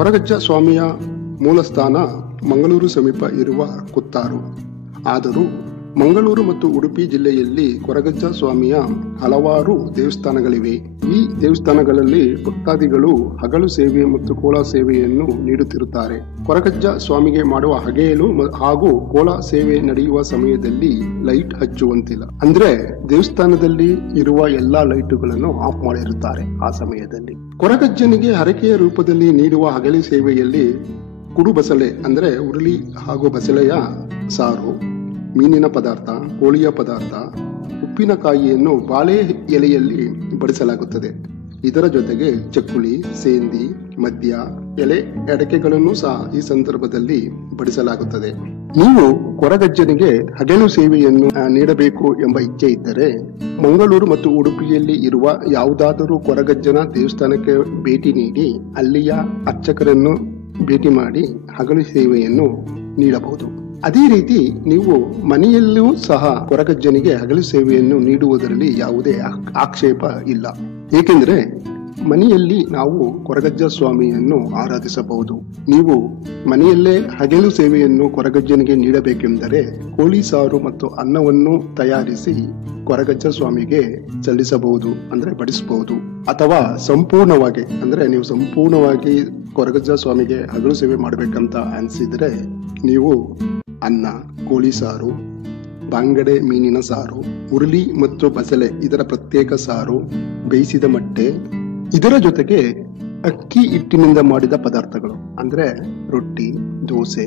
ಕೊರಗಜ್ಜ ಸ್ವಾಮಿಯ ಮೂಲಸ್ಥಾನ ಮಂಗಳೂರು ಸಮೀಪ ಇರುವ ಕುತ್ತಾರು. ಆದರೂ ಮಂಗಳೂರು ಮತ್ತು ಉಡುಪಿ ಜಿಲ್ಲೆಯಲ್ಲಿ ಕೊರಗಜ್ಜ ಸ್ವಾಮಿಯ ಹಲವಾರು ದೇವಸ್ಥಾನಗಳಿವೆ. ಈ ದೇವಸ್ಥಾನಗಳಲ್ಲಿ ಭಕ್ತಾದಿಗಳು ಹಗಲು ಸೇವೆ ಮತ್ತು ಕೋಲ ಸೇವೆಯನ್ನು ನೀಡುತ್ತಿರುತ್ತಾರೆ. ಕೊರಗಜ್ಜ ಸ್ವಾಮಿಗೆ ಮಾಡುವ ಹಗೆಯಲು ಹಾಗೂ ಕೋಲ ಸೇವೆ ನಡೆಯುವ ಸಮಯದಲ್ಲಿ ಲೈಟ್ ಹಚ್ಚುವಂತಿಲ್ಲ. ಅಂದ್ರೆ ದೇವಸ್ಥಾನದಲ್ಲಿ ಇರುವ ಎಲ್ಲಾ ಲೈಟುಗಳನ್ನು ಆಫ್ ಮಾಡಿರುತ್ತಾರೆ ಆ ಸಮಯದಲ್ಲಿ. ಕೊರಗಜ್ಜನಿಗೆ ಹರಕೆಯ ರೂಪದಲ್ಲಿ ನೀಡುವ ಹಗಲಿ ಸೇವೆಯಲ್ಲಿ ಕುಡು ಬಸಳೆ ಅಂದ್ರೆ ಉರುಳಿ ಹಾಗೂ ಬಸಳೆಯ ಸಾರು, ಮೀನಿನ ಪದಾರ್ಥ, ಕೋಳಿಯ ಪದಾರ್ಥ, ಉಪ್ಪಿನಕಾಯಿಯನ್ನು ಬಾಳೆ ಎಲೆಯಲ್ಲಿ ಬಡಿಸಲಾಗುತ್ತದೆ. ಇದರ ಜೊತೆಗೆ ಚಕ್ಕುಳಿ, ಸೇಂದಿ, ಮದ್ಯ, ಎಲೆ ಅಡಕೆಗಳನ್ನು ಸಹ ಈ ಸಂದರ್ಭದಲ್ಲಿ ಬಡಿಸಲಾಗುತ್ತದೆ. ನೀವು ಕೊರಗಜ್ಜನಿಗೆ ಹಗಲು ಸೇವೆಯನ್ನು ನೀಡಬೇಕು ಎಂಬ ಇಚ್ಛೆ ಇದ್ದರೆ ಮಂಗಳೂರು ಮತ್ತು ಉಡುಪಿಯಲ್ಲಿ ಇರುವ ಯಾವುದಾದರೂ ಕೊರಗಜ್ಜನ ದೇವಸ್ಥಾನಕ್ಕೆ ಭೇಟಿ ನೀಡಿ ಅಲ್ಲಿಯ ಅರ್ಚಕರನ್ನು ಭೇಟಿ ಮಾಡಿ ಹಗಲು ಸೇವೆಯನ್ನು ನೀಡಬಹುದು. ಅದೇ ರೀತಿ ನೀವು ಮನೆಯಲ್ಲೂ ಸಹ ಕೊರಗಜ್ಜನಿಗೆ ಹಗಲು ಸೇವೆಯನ್ನು ನೀಡುವುದರಲ್ಲಿ ಯಾವುದೇ ಆಕ್ಷೇಪ ಇಲ್ಲ. ಏಕೆಂದರೆ ಮನೆಯಲ್ಲಿ ನಾವು ಕೊರಗಜ್ಜ ಸ್ವಾಮಿಯನ್ನು ಆರಾಧಿಸಬಹುದು. ನೀವು ಮನೆಯಲ್ಲೇ ಹಗಲು ಸೇವೆಯನ್ನು ಕೊರಗಜ್ಜನಿಗೆ ನೀಡಬೇಕೆಂದರೆ ಕೋಳಿ ಸಾರು ಮತ್ತು ಅನ್ನವನ್ನು ತಯಾರಿಸಿ ಕೊರಗಜ್ಜ ಸ್ವಾಮಿಗೆ ಸಲ್ಲಿಸಬಹುದು, ಅಂದ್ರೆ ಬಡಿಸಬಹುದು. ಅಥವಾ ಸಂಪೂರ್ಣವಾಗಿ ಅಂದ್ರೆ ನೀವು ಸಂಪೂರ್ಣವಾಗಿ ಕೊರಗಜ್ಜ ಸ್ವಾಮಿಗೆ ಹಗಲು ಸೇವೆ ಮಾಡಬೇಕಂತ ಅನಿಸಿದ್ರೆ ನೀವು ಅನ್ನ, ಕೋಳಿ ಸಾರು, ಬಾಂಗಡೆ ಮೀನಿನ ಸಾರು, ಉರುಳಿ ಮತ್ತು ಬಸಳೆ ಇದರ ಪ್ರತ್ಯೇಕ ಸಾರು, ಬೇಯಿಸಿದ ಮೊಟ್ಟೆ, ಇದರ ಜೊತೆಗೆ ಅಕ್ಕಿ ಹಿಟ್ಟಿನಿಂದ ಮಾಡಿದ ಪದಾರ್ಥಗಳು ಅಂದ್ರೆ ರೊಟ್ಟಿ, ದೋಸೆ,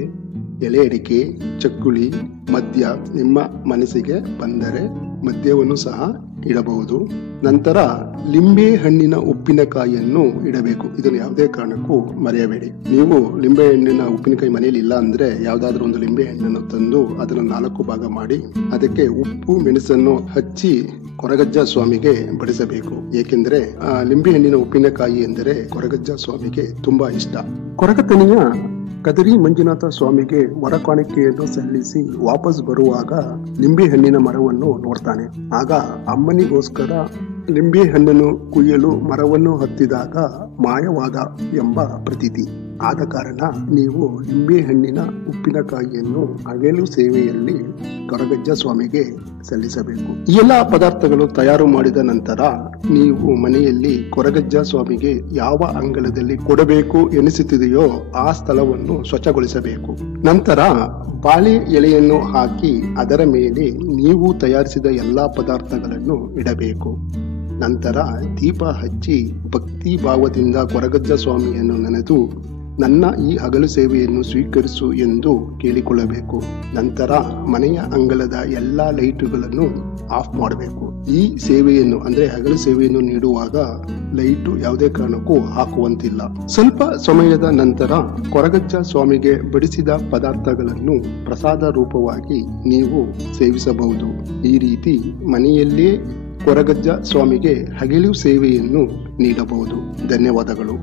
ಎಲೆ ಅಡಿಕೆ, ಚಕ್ಕುಳಿ, ಮದ್ಯ ನಿಮ್ಮ ಮನಸ್ಸಿಗೆ ಬಂದರೆ ಮದ್ಯವನ್ನು ಸಹ ಇಡಬಹುದು. ನಂತರ ಲಿಂಬೆ ಹಣ್ಣಿನ ಉಪ್ಪಿನಕಾಯಿಯನ್ನು ಇಡಬೇಕು. ಇದನ್ನು ಯಾವುದೇ ಕಾರಣಕ್ಕೂ ಮರೆಯಬೇಡಿ. ನೀವು ಲಿಂಬೆ ಹಣ್ಣಿನ ಉಪ್ಪಿನಕಾಯಿ ಮನೆಯಲ್ಲಿ ಇಲ್ಲ ಅಂದ್ರೆ ಯಾವ್ದಾದ್ರೂ ಒಂದು ಲಿಂಬೆ ಹಣ್ಣನ್ನು ತಂದು ಅದನ್ನು 4 ಭಾಗ ಮಾಡಿ ಅದಕ್ಕೆ ಉಪ್ಪು ಮೆಣಸನ್ನು ಹಚ್ಚಿ ಕೊರಗಜ್ಜ ಸ್ವಾಮಿಗೆ ಬಡಿಸಬೇಕು. ಏಕೆಂದ್ರೆ ಲಿಂಬೆ ಹಣ್ಣಿನ ಉಪ್ಪಿನಕಾಯಿ ಎಂದರೆ ಕೊರಗಜ್ಜ ಸ್ವಾಮಿಗೆ ತುಂಬಾ ಇಷ್ಟ. ಕೊರಗತನಿಯ ಕದರಿ ಮಂಜುನಾಥ ಸ್ವಾಮಿಗೆ ವರ ಕಾಣಿಕೆಯನ್ನು ಸಲ್ಲಿಸಿ ವಾಪಸ್ ಬರುವಾಗ ಲಿಂಬೆ ಹಣ್ಣಿನ ಮರವನ್ನು ನೋಡ್ತಾನೆ. ಆಗ ಅಮ್ಮನಿಗೋಸ್ಕರ ಲಿಂಬೆ ಹಣ್ಣನ್ನು ಕುಯ್ಯಲು ಮರವನ್ನು ಹತ್ತಿದಾಗ ಮಾಯವಾದ ಎಂಬ ಪ್ರತೀತಿ. ಆದ ಕಾರಣ ನೀವು ಲಿಂಬೆ ಹಣ್ಣಿನ ಉಪ್ಪಿನಕಾಯಿಯನ್ನು ಹಗಲು ಸೇವೆಯಲ್ಲಿ ಕೊರಗಜ್ಜ ಸ್ವಾಮಿಗೆ ಸಲ್ಲಿಸಬೇಕು. ಈ ಎಲ್ಲ ಪದಾರ್ಥಗಳು ತಯಾರು ಮಾಡಿದ ನಂತರ ನೀವು ಮನೆಯಲ್ಲಿ ಕೊರಗಜ್ಜ ಸ್ವಾಮಿಗೆ ಯಾವ ಅಂಗಳದಲ್ಲಿ ಕೊಡಬೇಕು ಎನಿಸುತ್ತಿದೆಯೋ ಆ ಸ್ಥಳವನ್ನು ಸ್ವಚ್ಛಗೊಳಿಸಬೇಕು. ನಂತರ ಬಾಳೆ ಎಲೆಯನ್ನು ಹಾಕಿ ಅದರ ಮೇಲೆ ನೀವು ತಯಾರಿಸಿದ ಎಲ್ಲಾ ಪದಾರ್ಥಗಳನ್ನು ಇಡಬೇಕು. ನಂತರ ದೀಪ ಹಚ್ಚಿ ಭಕ್ತಿ ಭಾವದಿಂದ ಕೊರಗಜ್ಜ ಸ್ವಾಮಿಯನ್ನು ನೆನೆದು ನನ್ನ ಈ ಹಗಲು ಸೇವೆಯನ್ನು ಸ್ವೀಕರಿಸು ಎಂದು ಕೇಳಿಕೊಳ್ಳಬೇಕು. ನಂತರ ಮನೆಯ ಅಂಗಳದ ಎಲ್ಲಾ ಲೈಟುಗಳನ್ನು ಆಫ್ ಮಾಡಬೇಕು. ಈ ಸೇವೆಯನ್ನು ಅಂದ್ರೆ ಹಗಲು ಸೇವೆಯನ್ನು ನೀಡುವಾಗ ಲೈಟು ಯಾವುದೇ ಕಾರಣಕ್ಕೂ ಹಾಕುವಂತಿಲ್ಲ. ಸ್ವಲ್ಪ ಸಮಯದ ನಂತರ ಕೊರಗಜ್ಜ ಸ್ವಾಮಿಗೆ ಬಡಿಸಿದ ಪದಾರ್ಥಗಳನ್ನು ಪ್ರಸಾದ ರೂಪವಾಗಿ ನೀವು ಸೇವಿಸಬಹುದು. ಈ ರೀತಿ ಮನೆಯಲ್ಲೇ ಕೊರಗಜ್ಜ ಸ್ವಾಮಿಗೆ ಹಗಲು ಸೇವೆಯನ್ನು ನೀಡಬಹುದು. ಧನ್ಯವಾದಗಳು.